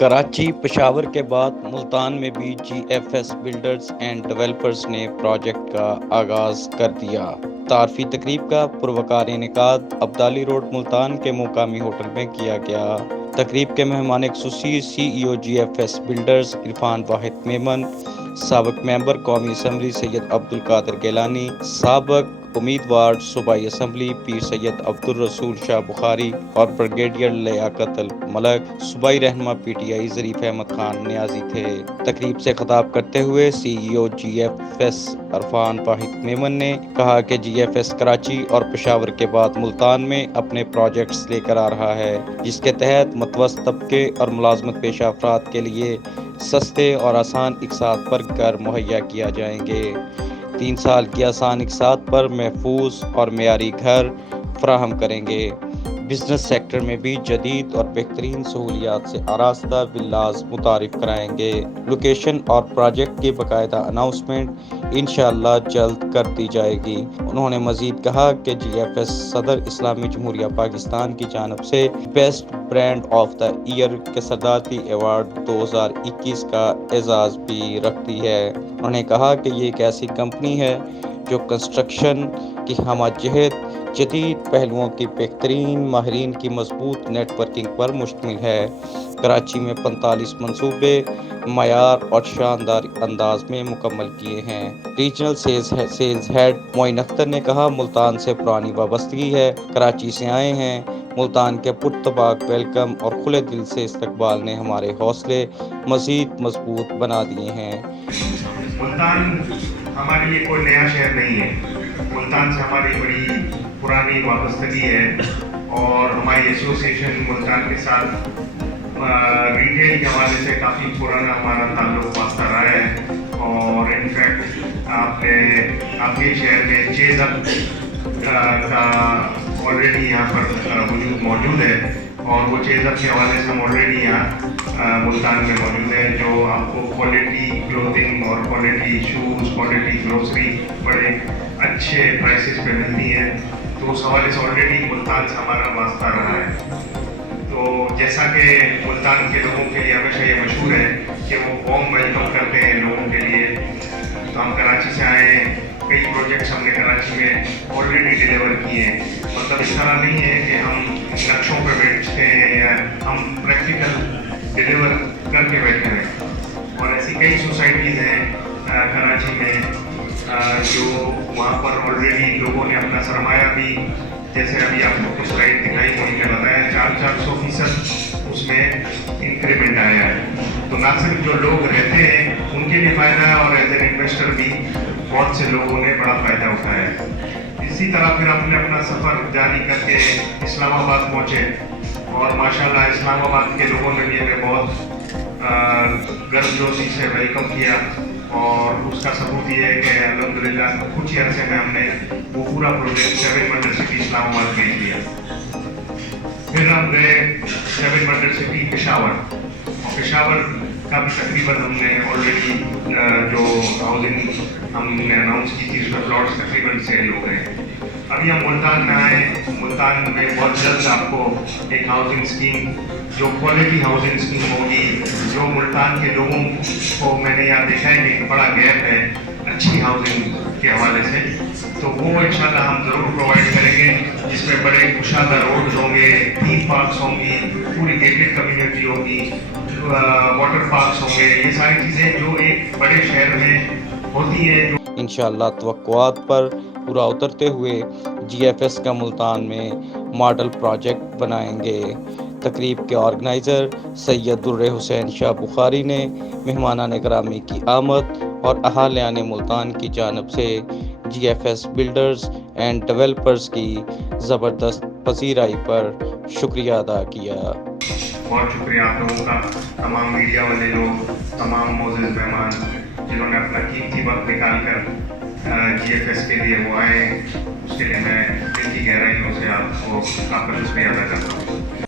کراچی پشاور کے بعد ملتان میں بھی G F S builders and developers نے پروجیکٹ کا آغاز کر دیا۔ تعارفی تقریب کا پروقار انعقاد ابدالی روڈ ملتان کے مقامی ہوٹل میں کیا گیا۔ تقریب کے مہمان خصوصی سی E O G F S builders Irfan Wahid Memon, سابق ممبر قومی اسمبلی سید عبدالقادر گیلانی، سابق امیدوار صوبائی اسمبلی پیر سید عبدالرسول شاہ بخاری اور بریگیڈیئر لیاقت الملک، صوبائی رہنما P T I Zarif Ahmad Khan Niazi تھے۔ تقریب سے خطاب کرتے ہوئے C E O G F S Irfan Wahid Memon نے کہا کہ جی ایف ایس کراچی اور پشاور کے بعد ملتان میں اپنے پروجیکٹس لے کر آ رہا ہے، جس کے تحت متوسط طبقے اور ملازمت پیشہ افراد کے لیے سستے اور آسان اقساط پر گھر مہیا کیا جائیں گے۔ 3 سال کی آسان اقساط پر محفوظ اور معیاری گھر فراہم کریں گے۔ بزنس سیکٹر میں بھی جدید اور بہترین سہولیات سے آراستہ ولاز متعارف کرائیں گے۔ لوکیشن اور پروجیکٹ کی باقاعدہ اناؤنسمنٹ انشاءاللہ جلد کر دی جائے گی۔ انہوں نے مزید کہا کہ جی ایف ایس صدر اسلامی جمہوریہ پاکستان کی جانب سے best brand of the year کے صدارتی ایوارڈ 2021 کا اعزاز بھی رکھتی ہے۔ انہوں نے کہا کہ یہ ایک ایسی کمپنی ہے جو کنسٹرکشن کی ہمہ جہت جدید پہلوؤں کی بہترین ماہرین کی مضبوط نیٹ ورکنگ پر مشتمل ہے۔ کراچی میں 45 منصوبے معیار اور شاندار انداز میں مکمل کیے ہیں۔ ریجنل سیلز ہیڈ معین اختر نے کہا، ملتان سے پرانی وابستگی ہے، کراچی سے آئے ہیں۔ ملتان کے پرتپاک ویلکم اور کھلے دل سے استقبال نے ہمارے حوصلے مزید مضبوط بنا دیے ہیں۔ ملتان ہمارے لیے کوئی نیا شہر نہیں ہے۔ ملتان سے ہماری بڑی پرانی وابستگی ہے اور ہماری ایسوسیشن ملتان کے ساتھ ریٹیل کے حوالے سے کافی پرانا ہمارا تعلق وابستہ رہا ہے اور انفیکٹ آپ کے شہر میں چیزب کا آلریڈی یہاں پر وجود موجود ہے اور وہ چیزب کے حوالے سے ہم آلریڈی یہاں ملتان میں موجود ہے، جو آپ کو کوالٹی کلوتھنگ اور کوالٹی شوز، کوالٹی گروسری بڑے اچھے پرائسز پہ ملتی ہیں۔ تو اس حوالے سے آلریڈی ملتان سے ہمارا واسطہ رہا ہے۔ تو جیسا کہ ملتان کے لوگوں کے لیے ہمیشہ یہ مشہور ہے کہ وہ وارم ویلکم کرتے ہیں لوگوں کے لیے، تو ہم کراچی سے آئے ہیں، کئی پروجیکٹس ہم نے کراچی میں آلریڈی ڈیلیور کیے ہیں۔ مطلب اس طرح نہیں ہے کہ ہم نقشوں پہ بیٹھتے ہیں یا ہم پریکٹیکل ڈیلیور کر کے بیٹھے ہیں۔ اور ایسی کئی سوسائٹیز ہیں کراچی میں جو وہاں پر آلریڈی لوگوں نے اپنا سرمایہ بھی، جیسے ابھی آپ کو کچھ سلائڈ دکھائی ہوئی نے بتایا، 400% اس میں انکریمنٹ آیا ہے۔ تو نہ صرف جو لوگ رہتے ہیں ان کے لیے فائدہ ہے اور ایز این انویسٹر بھی بہت سے لوگوں نے بڑا فائدہ اٹھایا ہے۔ اسی طرح پھر ہم نے اپنا سفر جاری کر کے اسلام آباد پہنچے اور ماشاءاللہ اسلام آباد کے لوگوں نے بھی ہمیں بہت گرمجوشی سے ویلکم کیا اور اس کا ثبوت یہ ہے کہ الحمدللہ کچھ ہی عرصے میں ہم نے وہ پورا پروجیکٹ 7 منڈل سٹی اسلام آباد بھیج دیا۔ پھر ہم گئے 7 منڈل سٹی پشاور، اور پشاور کا بھی تقریباً ہم نے آلریڈی جو ہاؤسنگ ہم نے اناؤنس کی تھی اس میں پلاٹس تقریباً سیل ہو گئے۔ ابھی ہم ملتان میں آئے، ملتان میں بہت جلد آپ کو ایک ہاؤسنگ اسکیم جو کوالٹی ہاؤسنگ اسکیم ہوگی، جو ملتان کے لوگوں کو میں نے یہاں دیکھا ہے کہ ایک بڑا گیپ ہے اچھی ہاؤسنگ کے حوالے سے، تو وہ انشاءاللہ ہم ضرور پرووائڈ کریں گے، جس میں بڑے کشادہ روڈز ہوں گے، تھیم پارکس ہوں گی، پوری گیٹڈ کمیونٹی ہوگی، واٹر پارکس ہوں گے، یہ ساری چیزیں جو ایک بڑے شہر میں ہوتی ہیں۔ انشاءاللہ توقعات پر پورا اترتے ہوئے جی ایف ایس کا ملتان میں ماڈل پروجیکٹ بنائیں گے۔ تقریب کے آرگنائزر سید در حسین شاہ بخاری نے مہمانان گرامی کی آمد اور اہالیان ملتان کی جانب سے G F S builders and developers کی زبردست پذیرائی پر شکریہ ادا کیا۔ بہت شکریہ آپ لوگوں کا، تمام میڈیا والے لوگ، تمام معزز مہمان جنہوں نے اپنا قیمتی وقت نکال کر جی ایف ایس کے لیے وہ آئے، اس کے لیے میں دل کی گہرائیوں سے آپ کو آپ کا شکریہ ادا کرتا ہوں۔